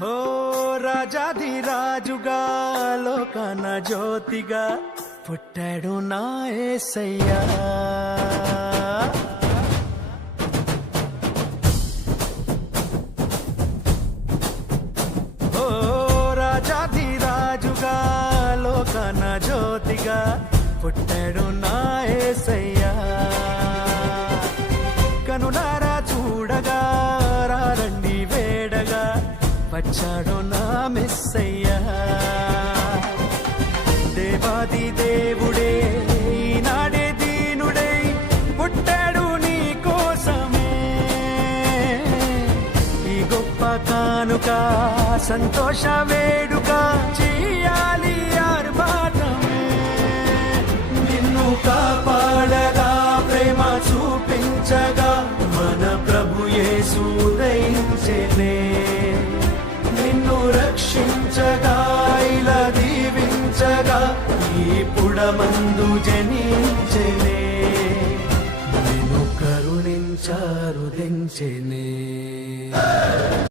ఓ రాజాధిరాజుగా లోకన జ్యోతిగా పుట్టాడు నా యేసయ్యా. ఓ రాజాధిరాజుగా లోకన జ్యోతిగా పుట్టాడు నా యేసయ్యా. కనులారా చూడగా రండి వేడగా వచ్చాడు నా మెస్సయ్యా. దేవాది దేవుడే ఈనాడే దీనుడై పుట్టాడు నీ కోసమే. ఈ గొప్ప కానుక సంతోష వేడుక చెయ్యాలి ఆర్భాటమే. నిన్ను కాపాడగా ప్రేమ చూపించగా మన ప్రభు యేసు ఉదయించెనే. నిన్ను రక్షించగా ఇలా దీవించగా ఈ పుడమందు జనించెనే. నిన్ను కరుణించారు దించెనే.